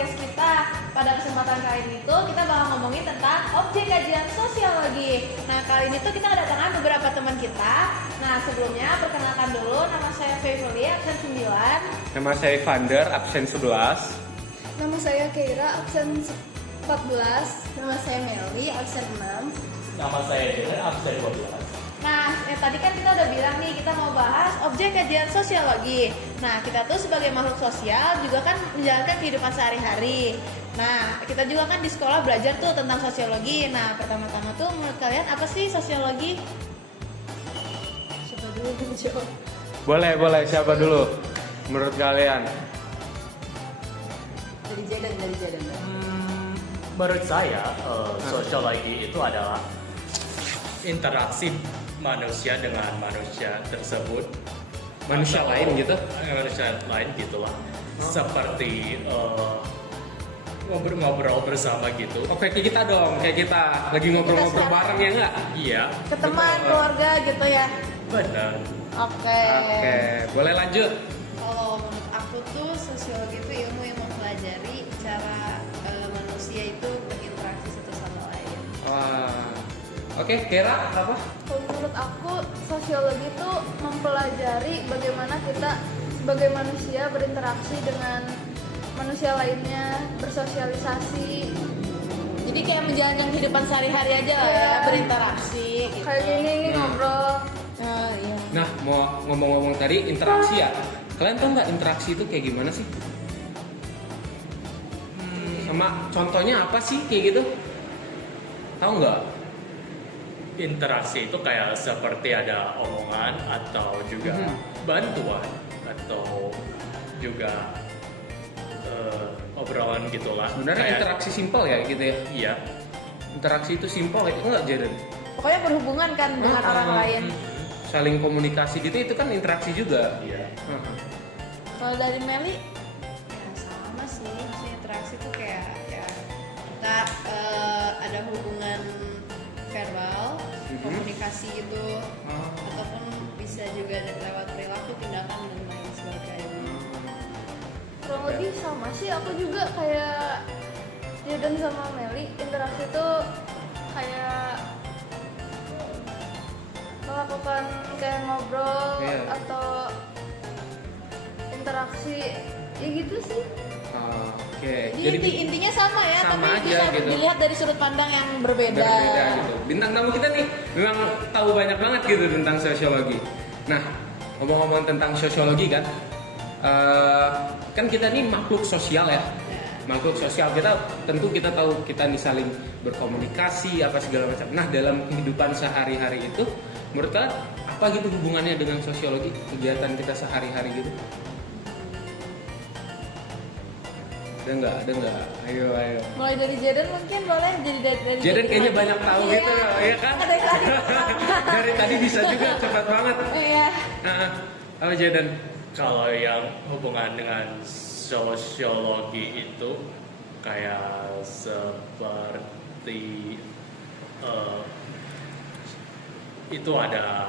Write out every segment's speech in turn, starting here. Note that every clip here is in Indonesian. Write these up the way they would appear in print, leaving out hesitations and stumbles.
podcast kita. Pada kesempatan kali ini tuh kita bakal ngomongin tentang objek kajian sosiologi. Nah, kali ini tuh kita kedatangan beberapa teman kita. Nah, sebelumnya perkenalkan dulu, nama saya Fevoli, absen 9. Nama saya Vander, absen 11. Nama saya Keira, absen 14. Nama saya Meli, absen 6. Nama saya Dylan, absen 12. Nah, tadi kan kita udah bilang nih, kita mau bahas objek kajian sosiologi. Nah, kita tuh sebagai makhluk sosial juga kan menjalankan kehidupan sehari-hari. Nah, kita juga kan di sekolah belajar tuh tentang sosiologi. Nah, pertama-tama tuh menurut kalian apa sih sosiologi? Siapa dulu yang jawab? Boleh, siapa dulu? Menurut kalian? Dari Jaden. Menurut saya, sosiologi itu adalah interaksi manusia dengan manusia tersebut. Manusia Atau- lain gitu? Manusia lain gitulah. Seperti ngobrol-ngobrol bersama gitu. Oh, kayak kita dong, kayak kita lagi ngobrol-ngobrol Kita bareng ya nggak? Iya, Ke teman, keluarga gitu ya. benar. Oke. Oke, boleh lanjut. Kalau menurut aku tuh sosiologi itu ilmu yang mempelajari cara manusia itu berinteraksi satu sama lain. Wah. Oke, Kira apa? Kalau menurut aku, sosiologi itu mempelajari bagaimana kita sebagai manusia berinteraksi dengan manusia lainnya, bersosialisasi. Jadi kayak menjalankan kehidupan sehari-hari aja lah ya, Iya. berinteraksi gitu. Kayak gini ngobrol. Oh, iya. Nah, mau ngomong-ngomong tadi interaksi ya. Kalian tahu nggak interaksi itu kayak gimana sih? Sama contohnya apa sih kayak gitu? Tahu nggak? Interaksi itu kayak seperti ada omongan atau juga bantuan atau juga obrolan gitulah. Sebenarnya Kayak- interaksi simpel ya gitu ya. Iya. Interaksi itu simpel ya, enggak Jaden? Pokoknya berhubungan kan dengan orang lain. Saling komunikasi gitu itu kan interaksi juga. Iya. Kalau dari Meli, Ya sama sih, maksudnya interaksi itu kayak ya kita ada hubungan verbal, komunikasi itu, ataupun bisa juga lewat perilaku, tindakan dan lain sebagainya. Kurang lebih sama sih, aku juga kayak Jaden sama Meli. Interaksi itu kayak melakukan kayak ngobrol Iya. atau interaksi, ya gitu sih. Oke. jadi intinya sama ya, sama tapi aja bisa gitu. dilihat dari sudut pandang yang berbeda. Berbeda gitu. Bintang tamu kita nih memang tahu banyak banget gitu tentang sosiologi. Nah, ngomong-ngomong tentang sosiologi kan, kan kita nih makhluk sosial ya. Makhluk sosial kita tentu kita tahu kita nih saling berkomunikasi apa segala macam. Nah, dalam kehidupan sehari-hari itu menurut kalian apa gitu hubungannya dengan sosiologi, kegiatan kita sehari-hari gitu? Ada nggak? Ayo. Mulai dari Jaden mungkin boleh, jadi dari Jaden kayaknya banyak tahu Iya. gitu ya kan? Dari tadi. Dari tadi bisa juga cepat banget. Iya. Apa Jaden? Kalau yang hubungan dengan sosiologi itu kayak seperti itu ada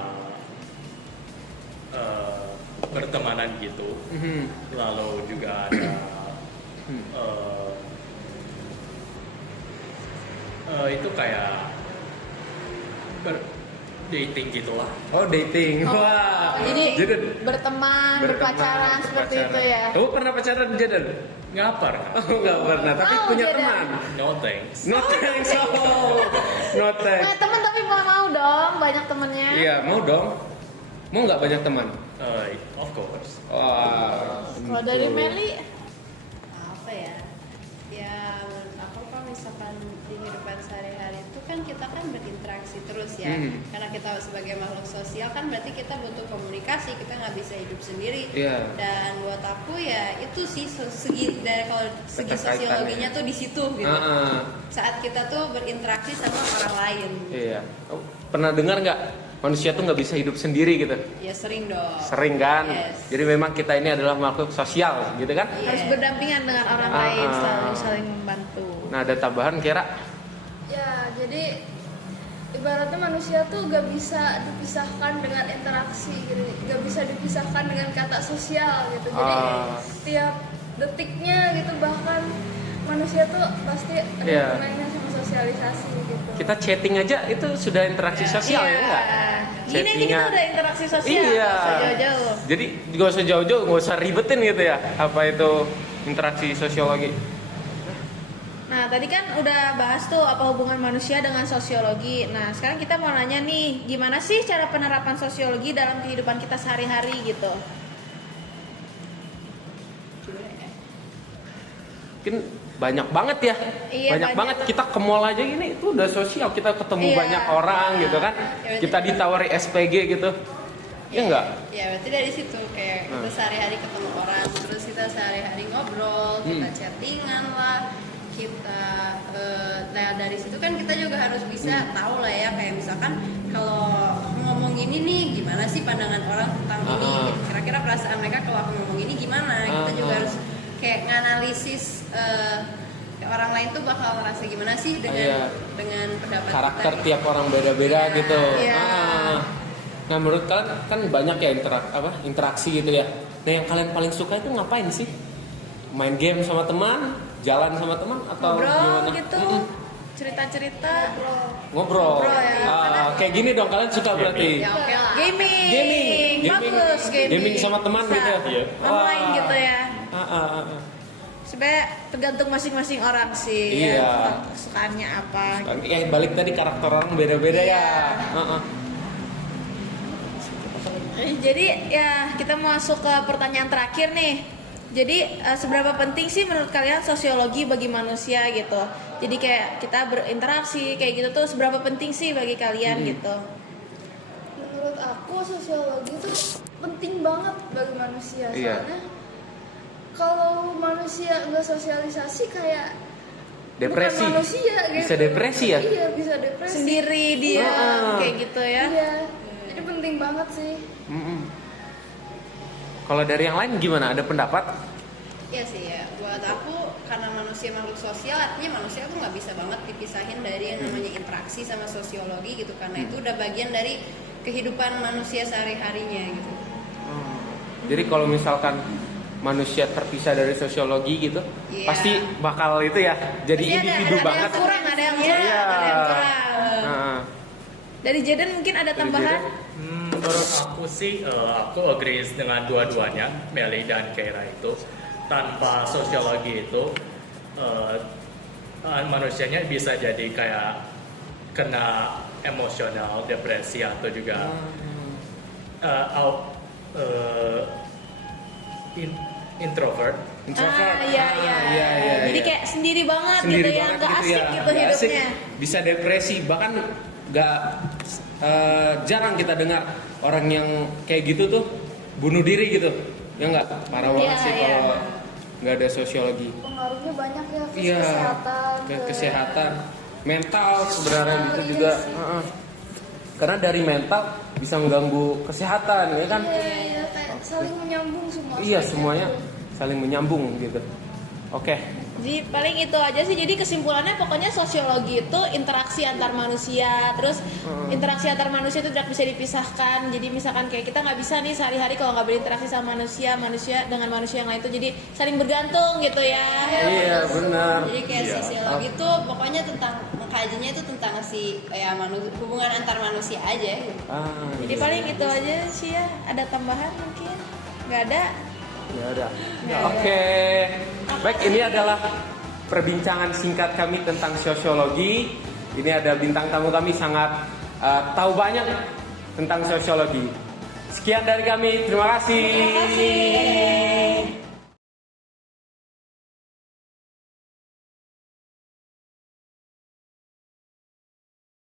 pertemanan gitu, lalu juga ada itu kayak dating gitulah. Oh dating, Oh, wah. jadi Jaden berteman, berpacaran seperti itu ya. Kamu pernah pacaran Jaden? Ngapar? Oh nggak pernah, tapi Mau, punya Jaden. teman. No thanks. No thanks, oh. No thanks. Punya teman tapi mau dong, banyak temennya. Iya mau dong. Mau nggak banyak teman? Of course. Wah. Kalau dari Meli, Apa ya? Ya menurut aku kalau misalkan di kehidupan sehari-hari itu kan kita kan berinteraksi terus ya. Karena kita sebagai makhluk sosial kan berarti kita butuh komunikasi, kita nggak bisa hidup sendiri. Iya. Dan buat aku ya itu sih segi dari kalau segi Keterkaitannya. sosiologinya tuh di situ gitu. Saat kita tuh berinteraksi sama orang lain. Iya. Oh, pernah dengar nggak? Manusia tuh nggak bisa hidup sendiri gitu. Ya sering dong. Sering kan? Yes. Jadi memang kita ini adalah makhluk sosial, gitu kan? Harus berdampingan dengan orang lain, saling membantu. Nah, ada tambahan Kira? Ya, jadi ibaratnya manusia tuh gak bisa dipisahkan dengan interaksi gitu, gak bisa dipisahkan dengan kata sosial gitu. Jadi tiap detiknya gitu, bahkan manusia tuh pasti ada Iya. hubungannya sama sosialisasi gitu. Kita chatting aja itu sudah interaksi sosial ya enggak? Gini aja kita Chattingan. udah interaksi sosial, Iya. nggak usah jauh-jauh. Jadi gak usah jauh-jauh, gak usah ribetin gitu ya. Apa itu interaksi sosiologi? Nah, tadi kan udah bahas tuh apa hubungan manusia dengan sosiologi. Nah, sekarang kita mau nanya nih, gimana sih cara penerapan sosiologi dalam kehidupan kita sehari-hari gitu? Mungkin banyak banget ya. Iya, banyak banyak. banget. Kita ke mall aja gini itu udah sosial. Kita ketemu Iya. banyak orang gitu kan. Ya, berarti- Kita ditawari SPG gitu. Ya enggak? Ya berarti dari situ kayak kita sehari-hari ketemu orang, terus kita sehari-hari ngobrol, kita chattingan lah, kita nah dari situ kan kita juga harus bisa tahu lah ya, kayak misalkan kalau ngomong gini nih gimana sih pandangan orang tentang ini, gitu. Kira-kira perasaan mereka kalau aku ngomong ini gimana, kita juga harus kayak nganalisis orang lain tuh bakal ngerasa gimana sih dengan Iya. dengan pendapat Karakter kita. tiap orang beda-beda Iya. gitu. Iya. Nah, menurut kalian kan banyak ya interaksi gitu ya. Nah, yang kalian paling suka itu ngapain sih? Main game sama teman, jalan sama teman atau Ngobrol gimana? gitu, cerita-cerita, Ngobrol. Ngobrol ya. Kayak gini dong kalian suka berarti. Ya oke lah. gaming, bagus Gaming sama teman Bisa. gitu. Iya. Online Wah. gitu ya. Ah. Sebenarnya tergantung masing-masing orang sih. Iya. Ya, kesukaannya apa. Balik tadi karakter orang beda-beda Iya. ya. Jadi ya kita masuk ke pertanyaan terakhir nih. Jadi seberapa penting sih menurut kalian sosiologi bagi manusia gitu? Jadi kayak kita berinteraksi kayak gitu tuh seberapa penting sih bagi kalian gitu? Menurut aku sosiologi itu penting banget bagi manusia. Iya. Soalnya kalau manusia nggak sosialisasi kayak Depresi. bukan manusia gitu. Bisa depresi ya? Iya, bisa depresi. Sendiri dia Ah. kayak gitu ya. Iya. Jadi penting banget sih. Kalau dari yang lain gimana? Ada pendapat? Iya sih ya, buat aku karena manusia makhluk sosial, artinya manusia tuh nggak bisa banget dipisahin dari yang namanya interaksi sama sosiologi gitu, karena itu udah bagian dari kehidupan manusia sehari-harinya gitu. Jadi kalau misalkan manusia terpisah dari sosiologi gitu, Iya. pasti bakal itu ya, jadi Pasti individu ada banget. yang kurang, ada yang Iya. kurang, ada yang kurang. Nah, Dari Jaden mungkin ada tambahan? Menurut aku sih, aku agree dengan dua-duanya, Meli dan Keira itu. Tanpa sosiologi itu, manusianya bisa jadi kayak kena emosional, depresi atau juga introvert. Iya. Jadi kayak sendiri banget gitu ya, nggak asik gitu Nggak asik. hidupnya. Bisa depresi, bahkan nggak jarang kita dengar orang yang kayak gitu tuh bunuh diri gitu, ya nggak? Parah banget Iya, sih iya. kalau nggak ada sosiologi. Pengaruhnya banyak ya ke Iya, kesehatan, ke kesehatan, mental sebenarnya gitu Iya juga. sih. Karena dari mental bisa mengganggu kesehatan, ya kan? Iya, kayak saling menyambung semua. Iya, aspeknya semuanya tuh. saling menyambung gitu. Oke. Jadi paling itu aja sih. Jadi kesimpulannya pokoknya sosiologi itu interaksi antar manusia. Terus interaksi antar manusia itu tidak bisa dipisahkan. Jadi misalkan kayak kita nggak bisa nih sehari-hari kalau nggak berinteraksi sama manusia dengan manusia yang lain itu jadi saling bergantung gitu ya. Iya, benar. Jadi kayak sosiologi itu pokoknya tentang mengkajinya itu tentang hubungan antar manusia aja gitu. Jadi paling itu aja sih ya. Ada tambahan mungkin? Nggak ada? Ya udah. Oke. Baik, ini adalah perbincangan singkat kami tentang sosiologi. Ini ada bintang tamu kami sangat tahu banyak tentang sosiologi. Sekian dari kami. Terima kasih. Terima kasih.